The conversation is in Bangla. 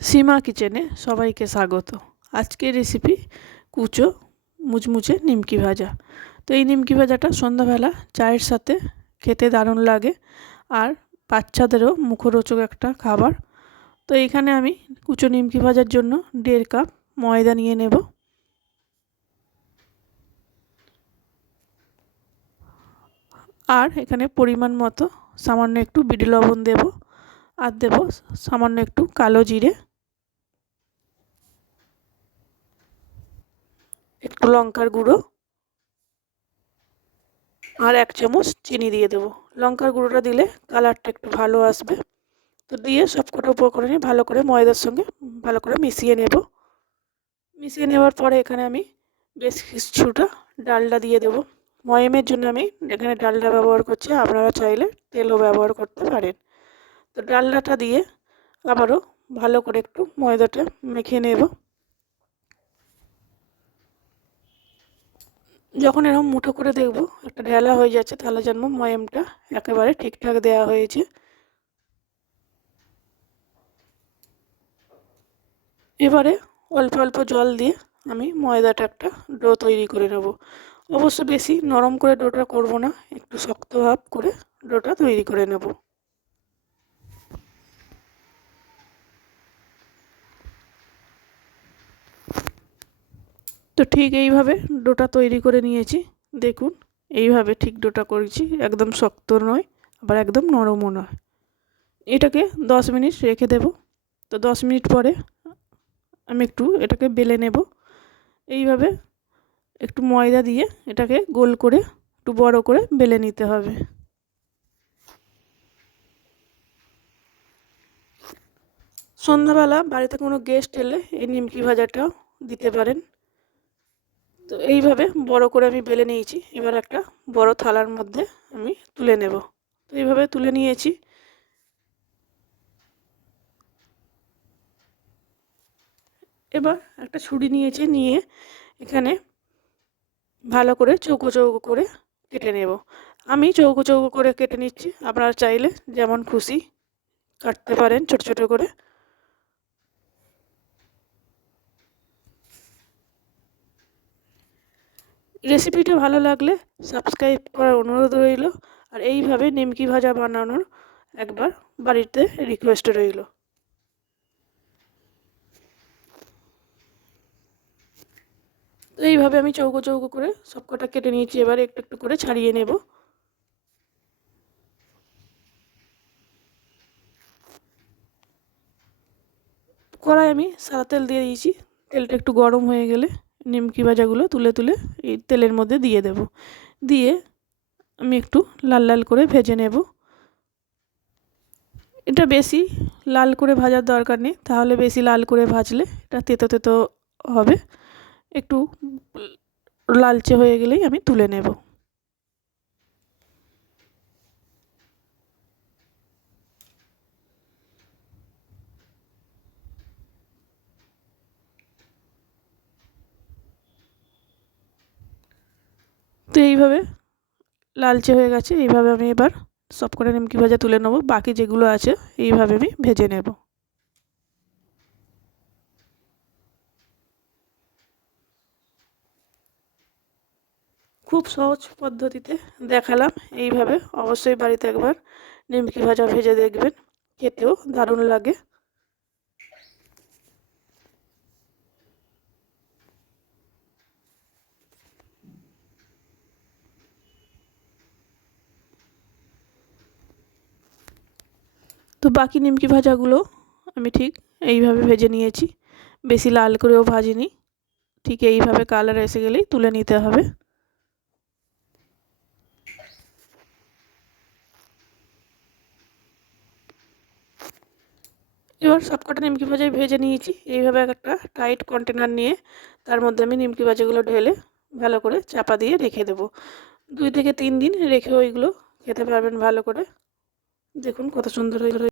সীমা কিচেনে সবাইকে স্বাগত। আজকের রেসিপি কুচো, মুচমুচে নিমকি ভাজা। তো এই নিমকি ভাজাটা সন্ধ্যাবেলা চায়ের সাথে খেতে দারুণ লাগে আর বাচ্চাদেরও মুখরোচক একটা খাবার। তো এখানে আমি কুচো নিমকি ভাজার জন্য দেড় কাপ ময়দা নিয়ে নেব। আর এখানে পরিমাণ মতো সামান্য একটু বিডি লবণ দেব। আর দেব সামান্য একটু কালো জিরে। একটু লঙ্কার গুঁড়ো আর এক চামচ চিনি দিয়ে দেবো। লঙ্কার গুঁড়োটা দিলে কালারটা একটু ভালো আসবে। তো দিয়ে সব কটা উপকরণে ভালো করে ময়দার সঙ্গে ভালো করে মিশিয়ে নেব। মিশিয়ে নেওয়ার পরে এখানে আমি বেশ কিছুটা ডালডা দিয়ে দেব। ময়মের জন্য আমি এখানে ডালডা ব্যবহার করছি, আপনারা চাইলে তেলও ব্যবহার করতে পারেন। তো ডালডাটা দিয়ে আবারও ভালো করে একটু ময়দাটা মেখে নেব। যখন এরকম মুঠো করে দেখব, একটা ঢেলা হয়ে যাচ্ছে, তাহলে জানব ময়ামটা একেবারে ঠিকঠাক দেওয়া হয়েছে। এবারে অল্প অল্প জল দিয়ে আমি ময়দাটা একটা ডো তৈরি করে নেব। অবশ্য বেশি নরম করে ডোটা করব না, একটু শক্ত ভাব করে ডোটা তৈরি করে নেব। তো ঠিক এইভাবে ডোটা তৈরি করে নিয়েছি। দেখুন, এইভাবে ঠিক ডোটা করেছি, একদম শক্ত নয়, আবার একদম নরমও নয়। এটাকে দশ মিনিট রেখে দেব। তো দশ মিনিট পরে আমি একটু এটাকে বেলে নেব। এইভাবে একটু ময়দা দিয়ে এটাকে গোল করে, একটু বড় করে বেলে নিতে হবে। সন্ধ্যাবেলা বাড়িতে কোনো গেস্ট এলে এই নিমকি ভাজাটাও দিতে পারেন। তো এইভাবে বড় করে আমি বেলে নিয়েছি। এবার একটা বড় থালার মধ্যে আমি তুলে নেব। তো এইভাবে তুলে নিয়েছি। এবার একটা ছুরি নিয়েছি, নিয়ে এখানে ভালো করে চৌকো চৌকো করে কেটে নেব। আমি চৌকো চৌকো করে কেটে নিচ্ছি। আপনারা চাইলে যেমন খুশি কাটতে পারেন ছোট ছোট করে। রেসিপিটা ভালো লাগলে সাবস্ক্রাইব করার অনুরোধ রইল। আর এইভাবে নিমকি ভাজা বানানোর একবার বাড়িতে রিকোয়েস্ট রইল। তো এইভাবে আমি চৌকো চৌকো করে সব কটা কেটে নিয়েছি, এবার একটু একটু করে ছাড়িয়ে নেব। কড়াই আমি সাদা তেল দিয়ে দিয়েছি, তেলটা একটু গরম হয়ে গেলে নিমকি ভাজাগুলো তুলে তুলে এই তেলের মধ্যে দিয়ে দেব। দিয়ে আমি একটু লাল লাল করে ভেজে নেব। এটা বেশি লাল করে ভাজার দরকার নেই, তাহলে বেশি লাল করে ভাজলে এটা তেতো তেতো হবে। একটু লালচে হয়ে গেলেই আমি তুলে নেব। তো এইভাবে লালচে হয়ে গেছে। এইভাবে আমি এবার সব করে নিমকি ভাজা তুলে নেব। বাকি যেগুলো আছে, এইভাবে আমি ভেজে নেব। খুব সহজ পদ্ধতিতে দেখালাম। এইভাবে অবশ্যই বাড়িতে একবার নিমকি ভাজা ভেজে দেখবেন। খেতেও দারুণ লাগে। তো বাকি নিমকি ভাজাগুলো আমি ঠিক এইভাবে ভেজে নিয়েছি। বেশি লাল করেও ভাজিনি। ঠিক এইভাবে কালার এসে গেলেই তুলে নিতে হবে। এবার সবকটা নিমকি ভাজাই ভেজে নিয়েছি। এইভাবে একটা টাইট কন্টেনার নিয়ে তার মধ্যে আমি নিমকি ভাজাগুলো ঢেলে ভালো করে চাপা দিয়ে রেখে দেবো। দুই থেকে তিন দিন রেখে ওইগুলো খেতে পারবেন ভালো করে। দেখুন কত সুন্দর হয়ে